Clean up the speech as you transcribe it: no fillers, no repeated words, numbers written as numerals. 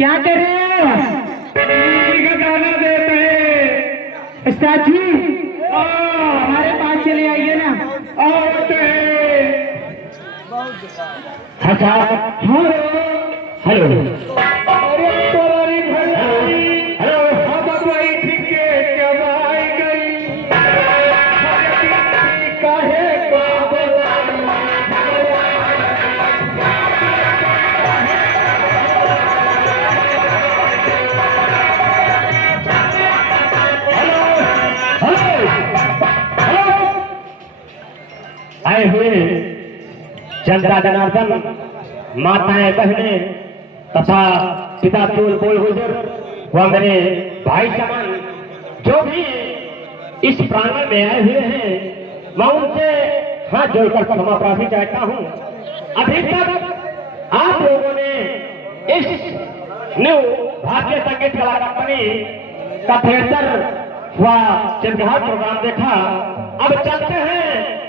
क्या कर रहे हो? का दाना देते हैं। स्टैचू हमारे पास चले आइए ना। औरत है। अच्छा हेलो अरे तोरी भलाई हेलो हम कोई ठीके कमाई गई काहे आए हुए जनता जनार्दन, माताएं बहनें तथा पिता तूल बोल बुजुर्ग व मेरे भाई समान जो भी इस प्रांगण में आए हुए हैं, मैं उनसे हाथ जोड़कर क्षमा प्रार्थी चाहता हूँ। अभी तक आप लोगों ने इस न्यू भारतीय संगीत कला कंपनी का थिएटर व चित्रहार प्रोग्राम देखा। अब चलते हैं